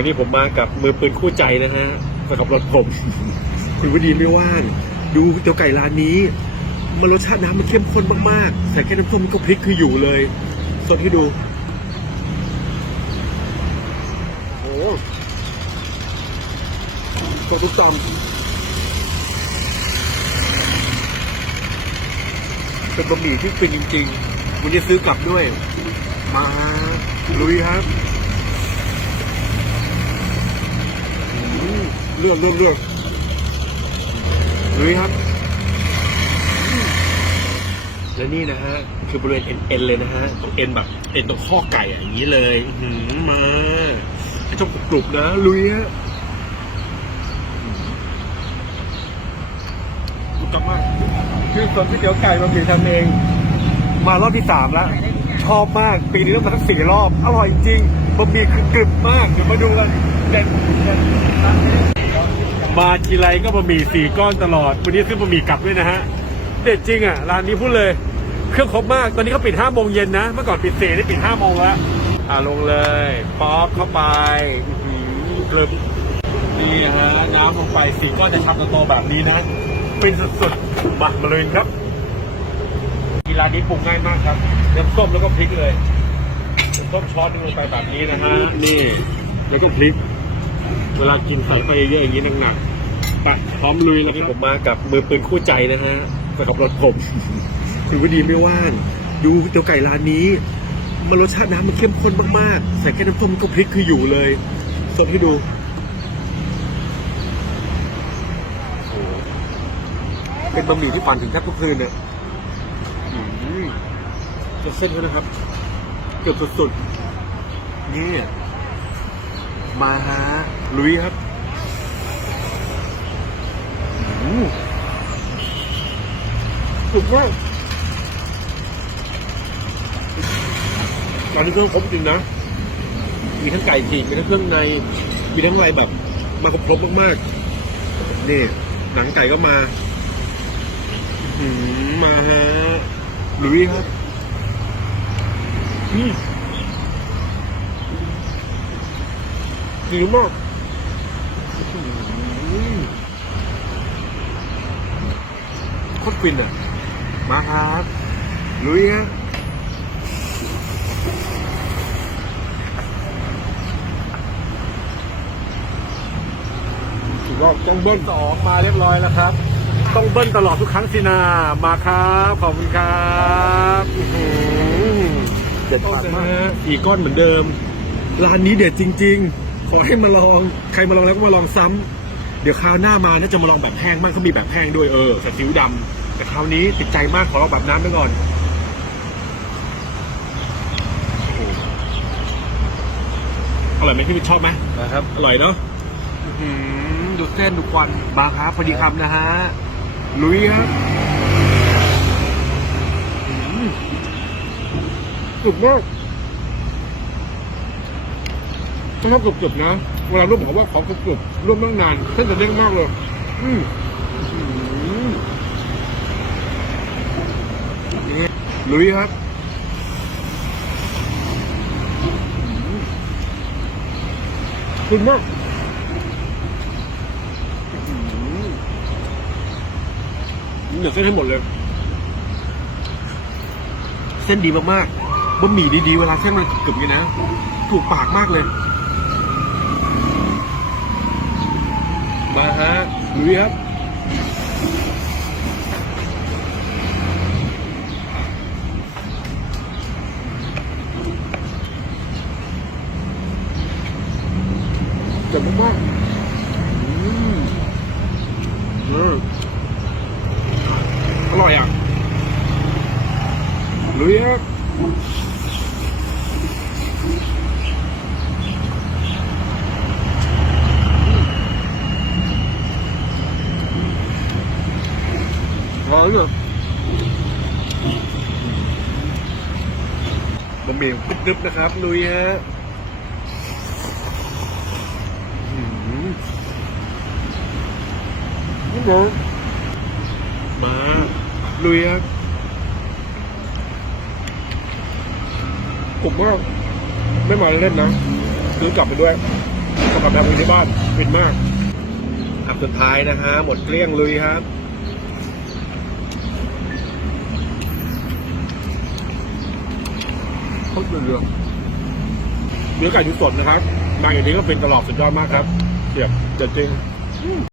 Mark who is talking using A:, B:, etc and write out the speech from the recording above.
A: วันนี้ผมมากับมือปืนคู่ใจนะฮะมากับรถผม คุณวดีไม่ว่าง ดูเตี๋ยวไก่ร้านนี้ มันรสชาติน้ำมันเข้มข้นมากๆ ใส่แค่น้ำส้มก็พริกคืออยู่เลยสดให้ดูโอ้สดทุกจอมเป็นบะหมี่ที่ฟินจริง ๆ วันนี้ซื้อกลับด้วย มาลุยครับ อืม เลือกเลือกเลือกลุยครับและนี่นะฮะ คือบริเวณเอ็นเอ็นเลยนะฮะตรงเอ็นแบบเอ็นตรงข้อไก่อย่างนี้เลยหือมาไอ้เจ้ากรุบนะลุยฮะกลับมากคือส่วนก๋วยเตี๋ยวไก่บะหมี่ทำเอง มารอบที่สามแล้ว ชอบมาก ปีนี้ต้องมาทั้งสี่รอบ อร่อยจริงบะหมี่คือกรึบมาก เดี๋ยวมาดูกันเด็ดเด็ด มาทีไรก็บะหมี่สี่ก้อนตลอด วันนี้ซื้อบะหมี่กลับด้วยนะฮะ เด็ดจริงอะ ร้านนี้พูดเลย เครื่องครบมาก ตอนนี้เขาปิดห้าโมงเย็นนะ เมื่อก่อนปิดสี่นี่ปิดห้าโมงแล้ว อ่าลงเลย ป๊อกเข้าไปอื้อหือกรึบนี่ฮะ น้ำลงไปสี่ก้อนจะทำโตๆแบบนี้นะ เป็นสุดๆมามาเลยครับกีฬานี้ปรุงง่ายมากครับน้ำส้มแล้วก็พริกเลยน้ำส้มช้อนนึงลงไปแบบนี้นะฮะ นี่ แล้วก็พริก เวลากินใส่ไปเยอะๆอย่างนี้หนักๆปัดพร้อมลุยแล้วนี่ผมมากับมือปืนคู่ใจนะฮะมากับรถผมคุณวดีไม่ว่างดูเตี๋ยวไก่ร้านนี้ มันรสชาติน้ำมันเข้มข้นมากๆ ใส่แค่น้ำส้มก็พริกคืออยู่เลยสดให้ดูโอ้โหเป็นบะหมี่ที่ฝันถึงแทบทุกคืนเนี่ยอืมจะเส้นเขานะครับ เกือบสุดๆนี่ มาฮะลุยครับสุดมากตอนนี้เครื่องครบจริงนะ มีทั้งไก่ฉีกมีทั้งเครื่องใน มีทั้งอะไรแบบ มาครบมากๆ นี่ หนังไก่ก็มาอืมมาฮะลุยครับ อืม ดีมากอืมโคตรฟินอะ มาครับลุยฮะถือว่าต้องเบิ้ล
B: สองมาเรียบร้อยแล้วครับ
A: ต้องเบิ้ลตลอดทุกครั้งสินามาครับ ขอบคุณครับ
B: เด็ดขาดมาก
A: อีกก้อนเหมือนเดิม ร้านนี้เด็ดจริง ๆ ขอให้มาลองใครมาลองแล้วก็มาลองซ้ำเดี๋ยวคราวหน้ามาน่าจะมาลองแบบแห้งบ้างเขามีแบบแห้งด้วยเออแต่ซีอิ๊วดำแต่คราวนี้ติดใจมากขอลองแบบน้ำไปก่อนโอ้โหอร่อยไหมพี่มิตรชอบไหม
B: นะครับ
A: อร่อยเนาะอื้อหือดูเส้นดูควันบางครับพอดีคำนะฮะลุยครับอื้อหือสุดมาก ถ้าชอบกรุบๆนะ เวลาร่วมผมว่าของกรุบๆร่วมนั่งนานเส้นจะเด้งมากเลย อืมนี่ลุยครับสุดมากเดี๋ยวเส้นให้หมดเลย เส้นดีมากๆบะหมี่ดีๆ เวลาเส้นมันกรึบๆอย่นะ ถูกปากมากเลย มาฮะลุยครับจ็บมากอืมเอออร่อยอะลุยครับอร่อยเลยบะหมี่กรึบๆนะครับลุยฮะหือนี่เด้อมาลุยครับผมว่าไม่มาเล่นนะซื้อกลับไปด้วยทำกับแบบนี้ที่บ้านฟินมากอันสุดท้ายนะฮะหมดเกลี้ยงเลยครับโคตร เรือเนื้อไก่ที่สดนะครับมาอย่างนี้ก็เป็นตลอดสุดยอดมากครับเสียบจริง